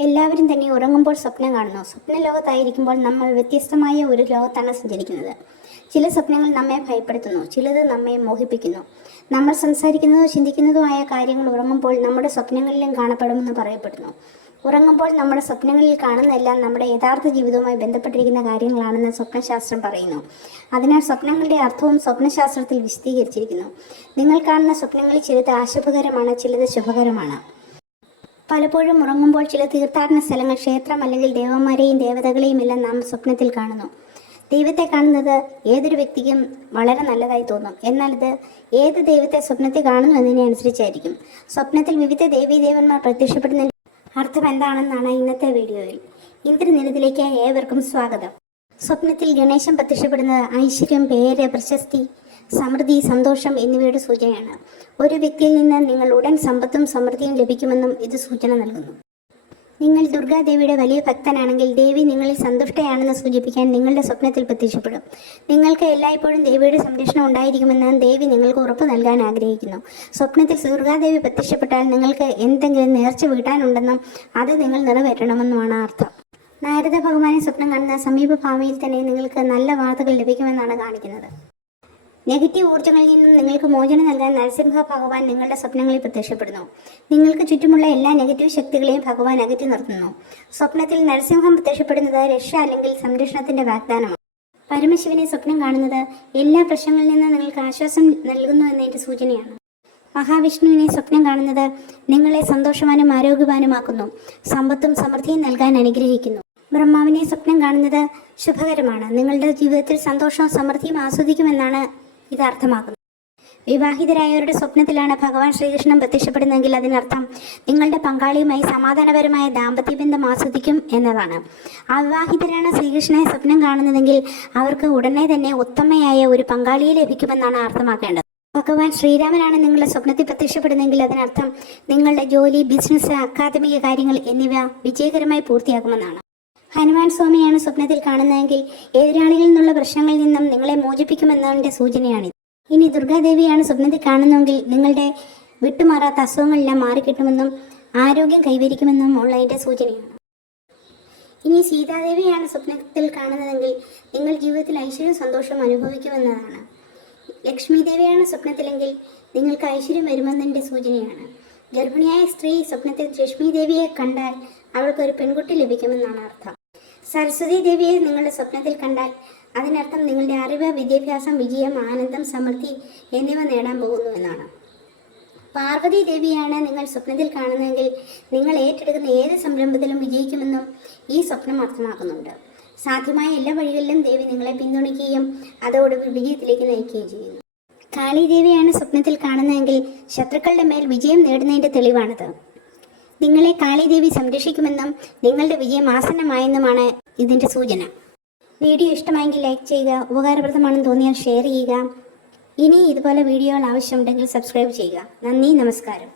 എല്ലാവരും തന്നെ ഉറങ്ങുമ്പോൾ സ്വപ്നം കാണുന്നു. സ്വപ്ന ലോകത്തായിരിക്കുമ്പോൾ നമ്മൾ വ്യത്യസ്തമായ ഒരു ലോകത്താണ് സഞ്ചരിക്കുന്നത്. ചില സ്വപ്നങ്ങൾ നമ്മെ ഭയപ്പെടുത്തുന്നു ചിലത് നമ്മെ മോഹിപ്പിക്കുന്നു. നമ്മൾ സംസാരിക്കുന്നതോ ചിന്തിക്കുന്നതോ ആയ കാര്യങ്ങൾ ഉറങ്ങുമ്പോൾ നമ്മുടെ സ്വപ്നങ്ങളിലും കാണപ്പെടുമെന്ന് പറയപ്പെടുന്നു. ഉറങ്ങുമ്പോൾ നമ്മുടെ സ്വപ്നങ്ങളിൽ കാണുന്നതെല്ലാം നമ്മുടെ യഥാർത്ഥ ജീവിതവുമായി ബന്ധപ്പെട്ടിരിക്കുന്ന കാര്യങ്ങളാണെന്ന് സ്വപ്നശാസ്ത്രം പറയുന്നു. അതിനാൽ സ്വപ്നങ്ങളുടെ അർത്ഥവും സ്വപ്നശാസ്ത്രത്തിൽ വിശദീകരിച്ചിരിക്കുന്നു. നിങ്ങൾ കാണുന്ന സ്വപ്നങ്ങളിൽ ചിലത് ആശുഭകരമാണ് ചിലത് ശുഭകരമാണ്. പലപ്പോഴും ഉറങ്ങുമ്പോൾ ചില തീർത്ഥാടന സ്ഥലങ്ങൾ ക്ഷേത്രം അല്ലെങ്കിൽ ദേവന്മാരെയും ദേവതകളെയും എല്ലാം നാം സ്വപ്നത്തിൽ കാണുന്നു. ദൈവത്തെ കാണുന്നത് ഏതൊരു വ്യക്തിക്കും വളരെ നല്ലതായി തോന്നും. എന്നാൽ ഇത് ഏത് ദൈവത്തെ സ്വപ്നത്തിൽ കാണുന്നു എന്നതിനെ അനുസരിച്ചായിരിക്കും സ്വപ്നത്തിൽ വിവിധ ദേവീദേവന്മാർ പ്രത്യക്ഷപ്പെടുന്ന അർത്ഥം എന്താണെന്നാണ് ഇന്നത്തെ വീഡിയോയിൽ. ഇന്ദ്രനിലത്തിലേക്ക് ഏവർക്കും സ്വാഗതം. സ്വപ്നത്തിൽ ഗണേശൻ പ്രത്യക്ഷപ്പെടുന്നത് ഐശ്വര്യം പേര് പ്രശസ്തി സമൃദ്ധി സന്തോഷം എന്നിവയുടെ സൂചനയാണ്. ഒരു വ്യക്തിയിൽ നിന്ന് നിങ്ങൾ ഉടൻ സമ്പത്തും സമൃദ്ധിയും ലഭിക്കുമെന്നും ഇത് സൂചന നൽകുന്നു. നിങ്ങൾ ദുർഗാദേവിയുടെ വലിയ ഭക്തനാണെങ്കിൽ ദേവി നിങ്ങളിൽ സന്തുഷ്ടയാണെന്ന് സൂചിപ്പിക്കാൻ നിങ്ങളുടെ സ്വപ്നത്തിൽ പ്രത്യക്ഷപ്പെടും. നിങ്ങൾക്ക് എല്ലായ്പ്പോഴും ദേവിയുടെ സംരക്ഷണം ഉണ്ടായിരിക്കുമെന്ന് ദേവി നിങ്ങൾക്ക് ഉറപ്പ് നൽകാൻ ആഗ്രഹിക്കുന്നു. സ്വപ്നത്തിൽ ദുർഗാദേവി പ്രത്യക്ഷപ്പെട്ടാൽ നിങ്ങൾക്ക് എന്തെങ്കിലും നേർച്ച വീട്ടാനുണ്ടെന്നും അത് നിങ്ങൾ നിറവേറ്റണമെന്നുമാണ് അർത്ഥം. നാരദ ഭഗവാനെ സ്വപ്നം കാണുന്ന സമീപ ഭാവിയിൽ തന്നെ നിങ്ങൾക്ക് നല്ല വാർത്തകൾ ലഭിക്കുമെന്നാണ് കാണിക്കുന്നത്. നെഗറ്റീവ് ഊർജങ്ങളിൽ നിന്നും നിങ്ങൾക്ക് മോചനം നൽകാൻ നരസിംഹ ഭഗവാൻ നിങ്ങളുടെ സ്വപ്നങ്ങളിൽ പ്രത്യക്ഷപ്പെടുന്നു. നിങ്ങൾക്ക് ചുറ്റുമുള്ള എല്ലാ നെഗറ്റീവ് ശക്തികളെയും ഭഗവാൻ അകറ്റി നിർത്തുന്നു. സ്വപ്നത്തിൽ നരസിംഹം പ്രത്യക്ഷപ്പെടുന്നത് രക്ഷ അല്ലെങ്കിൽ സംരക്ഷണത്തിന്റെ വാഗ്ദാനമാണ്. പരമശിവനെ സ്വപ്നം കാണുന്നത് എല്ലാ പ്രശ്നങ്ങളിൽ നിന്നും നിങ്ങൾക്ക് ആശ്വാസം നൽകുന്നു എന്നതിന്റെ സൂചനയാണ്. മഹാവിഷ്ണുവിനെ സ്വപ്നം കാണുന്നത് നിങ്ങളെ സന്തോഷവാനും ആരോഗ്യവാനുമാക്കുന്നു. സമ്പത്തും സമൃദ്ധിയും നൽകാൻ അനുഗ്രഹിക്കുന്നു. ബ്രഹ്മാവിനെ സ്വപ്നം കാണുന്നത് ശുഭകരമാണ്. നിങ്ങളുടെ ജീവിതത്തിൽ സന്തോഷവും സമൃദ്ധിയും ആസ്വദിക്കുമെന്നാണ് ഇത് അർത്ഥമാക്കുന്നു വിവാഹിതരായവരുടെ സ്വപ്നത്തിലാണ് ഭഗവാൻ ശ്രീകൃഷ്ണൻ പ്രത്യക്ഷപ്പെടുന്നതെങ്കിൽ അതിനർത്ഥം നിങ്ങളുടെ പങ്കാളിയുമായി സമാധാനപരമായ ദാമ്പത്യ ബന്ധം ആസ്വദിക്കും എന്നതാണ്. അവിവാഹിതരാണ് ശ്രീകൃഷ്ണനെ സ്വപ്നം കാണുന്നതെങ്കിൽ അവർക്ക് ഉടനെ തന്നെ ഉത്തമയായ ഒരു പങ്കാളിയെ ലഭിക്കുമെന്നാണ് അർത്ഥമാക്കേണ്ടത്. ഭഗവാൻ ശ്രീരാമനാണ് നിങ്ങളുടെ സ്വപ്നത്തിൽ പ്രത്യക്ഷപ്പെടുന്നതെങ്കിൽ അതിനർത്ഥം നിങ്ങളുടെ ജോലി ബിസിനസ് അക്കാദമിക കാര്യങ്ങൾ എന്നിവ വിജയകരമായി പൂർത്തിയാക്കുമെന്നാണ്. ഹനുമാൻ സ്വാമിയാണ് സ്വപ്നത്തിൽ കാണുന്നതെങ്കിൽ എതിരാളികളിൽ നിന്നുള്ള പ്രശ്നങ്ങളിൽ നിന്നും നിങ്ങളെ മോചിപ്പിക്കുമെന്നതിന്റെ സൂചനയാണിത് ഇനി ദുർഗാദേവിയാണ് സ്വപ്നത്തിൽ കാണുന്നതെങ്കിൽ നിങ്ങളുടെ വിട്ടുമാറാത്ത അസുഖങ്ങളെല്ലാം മാറിക്കിട്ടുമെന്നും ആരോഗ്യം കൈവരിക്കുമെന്നും ഉള്ളതിന്റെ സൂചനയാണ്. ഇനി സീതാദേവിയാണ് സ്വപ്നത്തിൽ കാണുന്നതെങ്കിൽ നിങ്ങൾ ജീവിതത്തിൽ ഐശ്വര്യവും സന്തോഷം അനുഭവിക്കുമെന്നതാണ്. ലക്ഷ്മി ദേവിയാണ് സ്വപ്നത്തിലെങ്കിൽ നിങ്ങൾക്ക് ഐശ്വര്യം വരുമെന്നതിന്റെ സൂചനയാണ്. ഗർഭിണിയായ സ്ത്രീ സ്വപ്നത്തിൽ ലക്ഷ്മി ദേവിയെ കണ്ടാൽ അവൾക്ക് ഒരു പെൺകുട്ടി ലഭിക്കുമെന്നാണ് അർത്ഥം. സരസ്വതി ദേവിയെ നിങ്ങളുടെ സ്വപ്നത്തിൽ കണ്ടാൽ അതിനർത്ഥം നിങ്ങളുടെ അറിവ് വിദ്യാഭ്യാസം വിജയം ആനന്ദം സമൃദ്ധി എന്നിവ നേടാൻ പോകുന്നു എന്നാണ്. പാർവതി ദേവിയാണ് നിങ്ങൾ സ്വപ്നത്തിൽ കാണുന്നതെങ്കിൽ നിങ്ങൾ ഏറ്റെടുക്കുന്ന ഏത് സംരംഭത്തിലും വിജയിക്കുമെന്നും ഈ സ്വപ്നം അർത്ഥമാക്കുന്നുണ്ട്. സാധ്യമായ എല്ലാ വഴികളിലും ദേവി നിങ്ങളെ പിന്തുണയ്ക്കുകയും അതോടെ വിജയത്തിലേക്ക് നയിക്കുകയും ചെയ്യുന്നു. കാളി ദേവിയാണ് സ്വപ്നത്തിൽ കാണുന്നതെങ്കിൽ ശത്രുക്കളുടെ മേൽ വിജയം നേടുന്നതിന്റെ തെളിവാണിത്. നിങ്ങളെ കാളിദേവി സംരക്ഷിക്കുമെന്നും നിങ്ങളുടെ വിജയം ആസന്നമായെന്നുമാണ് ഇതിന്റെ സൂചന. വീഡിയോ ഇഷ്ടമായെങ്കിൽ ലൈക്ക് ചെയ്യുക ഉപകാരപ്രദമാണെന്ന് തോന്നിയാൽ ഷെയർ ചെയ്യുക. ഇനി ഇതുപോലെ വീഡിയോകൾ ആവശ്യമുണ്ടെങ്കിൽ സബ്സ്ക്രൈബ് ചെയ്യുക. നന്ദി നമസ്കാരം.